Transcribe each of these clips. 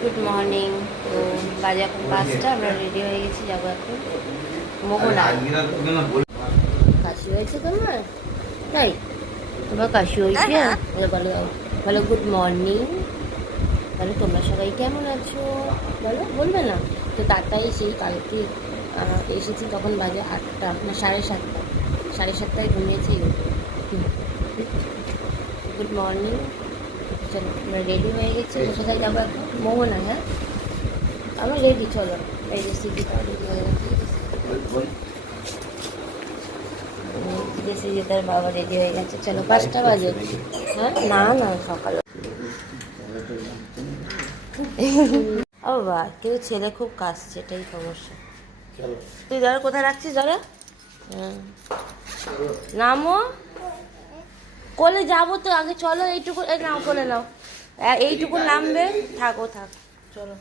Good morning তো বাজে এখন পাঁচটা আমরা রেডি হয়ে গেছি যাব এখন মোহনা। কাশি হয়েছে তোমার? তাই তোমার কাশি হয়েছে? বলো বলো বলো গুড মর্নিং বলো তোমরা সবাই কেমন আছো? বলো বলবে না। তো তারটাই সেই কালকে এসেছি তখন বাজে আটটা না সাড়ে সাতটা। সাড়ে সাতটায় ঘুমিয়েছি। গুড মর্নিং চলো আমরা রেডি হয়ে গেছি। কোথায় যাব এখন? মোহনা হ্যাঁ? আমরা রেডি চলো। এই যে সিটিটা রেডি হয়ে গেছি। যে তার বাবা রেডি হয়ে গেছে। চলো পাঁচটা বাজে। হ্যাঁ? না না সকাল। ও বা কেউ ছেলে খুব কাশছে এটাই সমস্যা। তুই দাঁড়া কোথায় রাখছিস দাঁড়া হ্যাঁ। নামো? কোলে যাব তো, আগে চলো, এইটুকু নাও, কোলে নাও। এইটুকু নামবে, থাকো, থাক, চলো।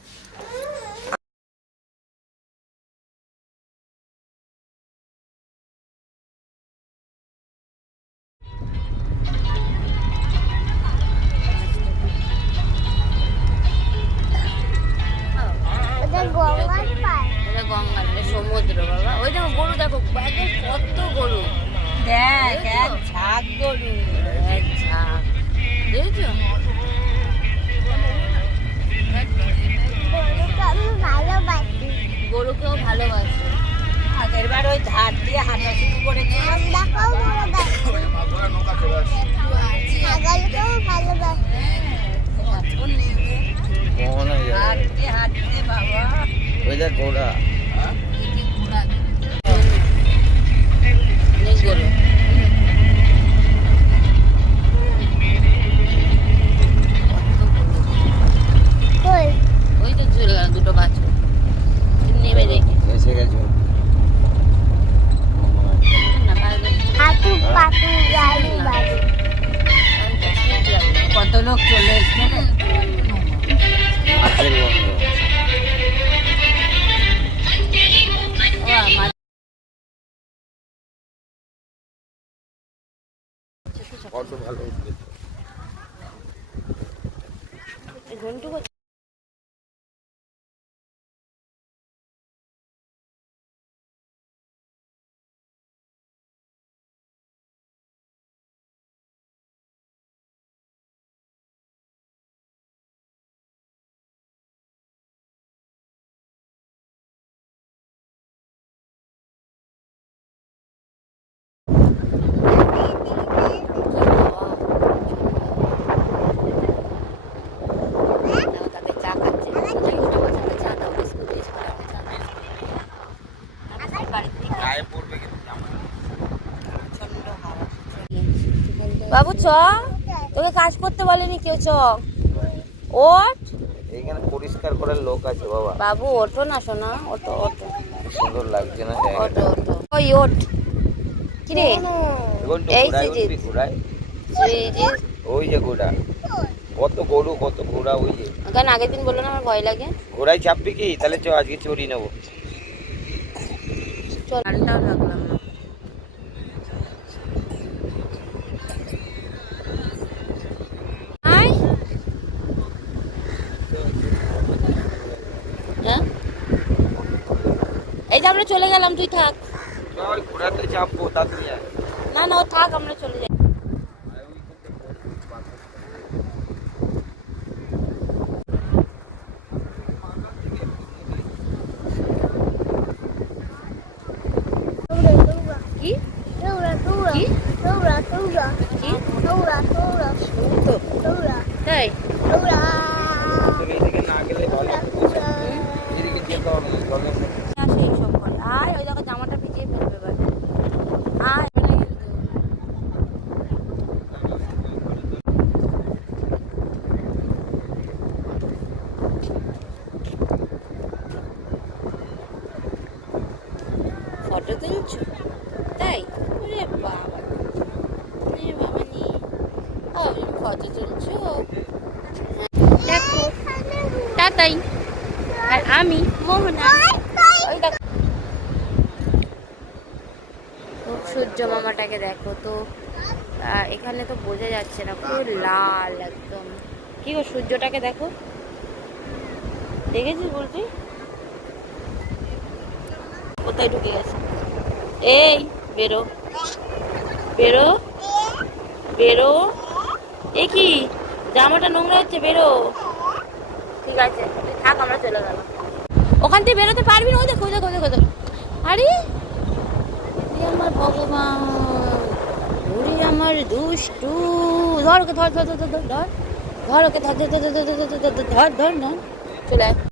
আগের ওই ধার দিয়ে হাঁটা শুরু করেছিল আমরাকেও ভালোবাসি। ছাগলকেও ভালোবাসি হাঁটতে হাঁটতে বাবা ঘোড়া। কত ভালো ঘন্টু তাদের চা খাচ্ছে চা দাও বিস্কুট দিয়ে চা দাও বাড়িতে গায়ে পড়বে কিন্তু জামা বাবু চ তোকে কাজ করতে বলেনি কেউ চ। ওঠ। এখানে পরিষ্কার করার লোক আছে বাবা। বাবু ওঠো না শোনা ওঠো ওঠো। সুন্দর লাগছে না ওঠো ওঠো। ওই ওঠ। কিরে? এখন তো এই ঘোড়ায় শ্রীজিৎ। ওই যে ঘোড়া। কত গরু কত ঘোড়া ওই যে। ওখানে আগের দিন বলল না আমার ভয় লাগে। ঘোড়ায় চাপবি কি? তাহলে চ আজকে চড়ি নেব। চল। গানটাও রাখলাম না। গেলাম তুই থাক চল ঘোড়াতে চাপবো তাড়াতাড়ি আয়। না না ও থাক আমরা চলে যাই কি দৌড়া দৌড়া কি? দৌড়া দৌড়া কি দৌড়া দৌড়া তো দৌড়া তাই দৌড়া তুমি এদিকে না গেলে ভালো দৌড়া এদিকে যেতে হবে না, জলের মধ্যে। না সেই সব করে আয় ওই দেখো জামাটা ভিজিয়ে ফেলবে এবার আয় ফেলে কিন্তু ফটো তুলছো তাই? ওরে বাবা। রে বাবা নি। ফটো তুলছো দেখো টাটাই আর আমি, মোহনা। সূর্য মামাটাকে দেখো তো। এখানে তো বোঝা যাচ্ছে না, পুরো লাল একদম। কি গো, সূর্যটাকে দেখো। দেখেছিস বলবি কোথায় ঢুকে গেছে? এই বেরো বেরো বেরো এ কি জামাটা নোংরা হচ্ছে বেরো ঠিক আছে থাক আমরা চলে গেলাম ওখান থেকে বেরোতে পারবি না ওই দেখো দেখো দেখো দেখো আরে আমার ভগবান ওরে আমার দুষ্টু ধর ওকে ধর ধর ধর ধর ধর ধর ওকে ধর ধর ধর ধর ধর ধর ধর চলে আয়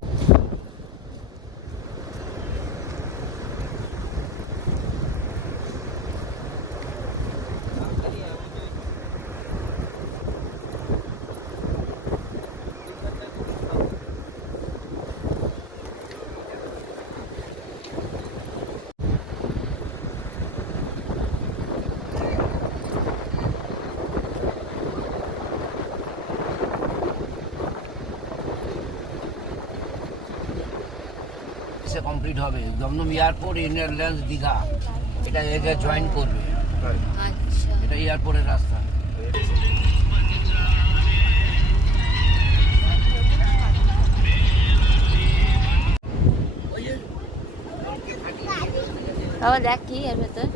সে কমপ্লিট হবে। Dum Dum airport Indian airlines Digha এটা এতে জয়েন করবে। আচ্ছা। এটা এয়ারপোর্টের রাস্তা। বাবা দেখ কি এর ভেতর।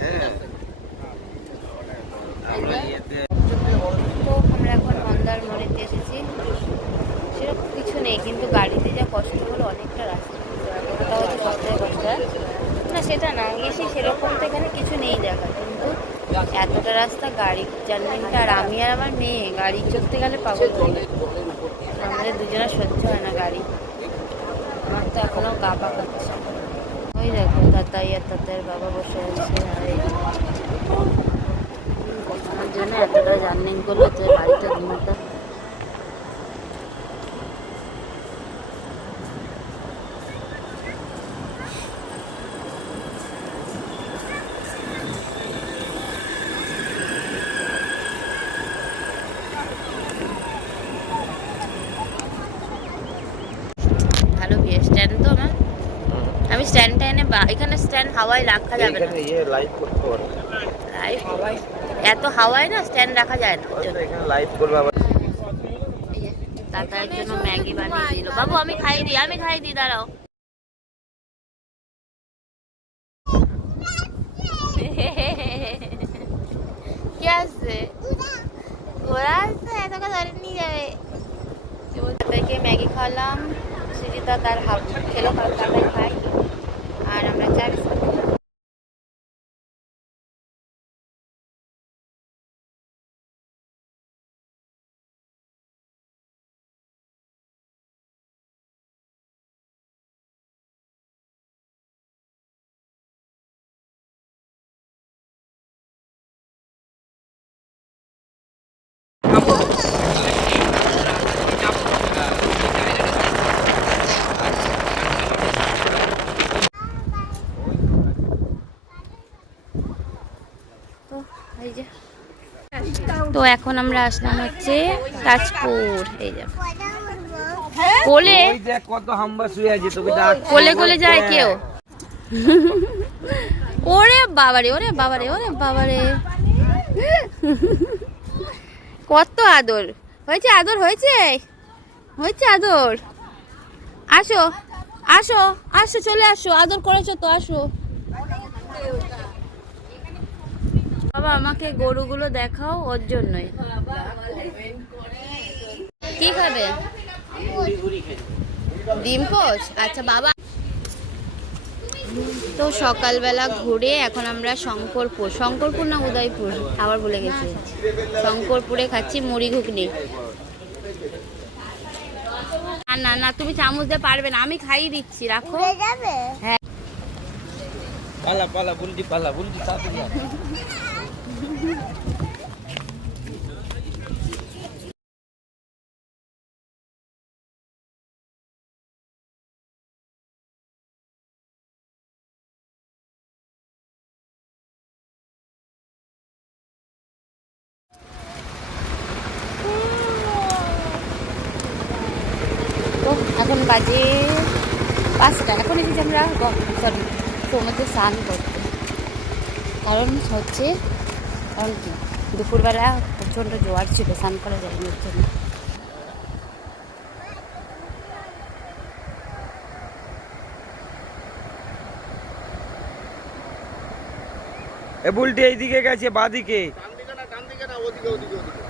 হ্যাঁ আমরা ইয়েতে তো আমরা এখন মন্দারমণিতে এসেছি সেরকম কিছু নেই, কিন্তু গাড়িতে যা কষ্ট হলো অনেকটা রাস্তা। হচ্ছে সবথেকে কষ্ট না, সেটা না গেছি সেরকম তো এখানে কিছু নেই দেখা, কিন্তু এতটা রাস্তা, গাড়ি জার্নিটা আর আমি আর আমার মেয়ে, গাড়ি চলতে গেলে পাবো। আমাদের দুজনের সহ্য হয় না গাড়ি। আমার তো এখনও গা পাকাচ্ছে ওই দেখো, তাতাই আর তাতাইয়ের বাবা বসে আছে। আর আমার জন্য এতটা জার্নি করল তো বাড়িতে ঘুমাতে ভালো বিয়ে স্ট্যান্ড তো আমার আমি স্ট্যান্ডটা এনে বা- এখানে স্ট্যান্ড হাওয়ায় রাখা যাবে না। এখানে ইয়ে লাইভ করতে পারবে লাইভ এত হাওয়ায় না স্ট্যান্ড রাখা যায় না। এখানে লাইভ করবে আবার। দাদার জন্য ম্যাগি বানিয়ে দিল। বাবু আমি খাই দিই আমি খাই দিই দাঁড়াও। কি আসছে? ওরা আসছে এত কথা ধরে নিয়ে যাবে। তাদেরকে ম্যাগি খাওয়ালাম। সুজিতা তার হাফ খেলো কারণ তাদের খাই আর আমরা চা বিস্কুট খেলাম। তো এই যে তো এখন আমরা আসলাম হচ্ছে তাজপুর এই যে। কোলে? কত হাম্বা শুয়ে আছে তোকে কোলে কোলে যায় কেউ? ওরে বাবারে ওরে বাবারে ওরে বাবারে। কত আদর। হয়েছে আদর হয়েছে? হয়েছে আদর। আসো আসো আসো চলে আসো। আদর করেছ তো আসো। বাবা আমাকে গরুগুলো দেখাও ওর জন্যই। কি খাবে? ডিম পোচ? আচ্ছা বাবা। তো সকালবেলা ঘুরে এখন আমরা শঙ্করপুর। শঙ্করপুর না উদয়পুর? আবার বলে গেছি। শঙ্করপুরে খাচ্ছি মুড়ি ঘুগনি। না না না তুমি চামচ দিয়ে পারবে না। আমি খাইয়ে দিচ্ছি রাখো। হ্যাঁ। পালা পালা বুলটি পালা বুলটি এখন বাজে পাঁচটা। এখন এসেছি আমরা সরি সমুদ্রে স্নান করতে। কারণ হচ্ছে কি দুপুরবেলা প্রচণ্ড জোয়ার ছিল স্নান করা যায়নি জন্য। এ বুলটি এইদিকে গেছে বাদিকে। ডান দিকে না ডান দিকে না ওদিকে ওদিকে ওদিকে।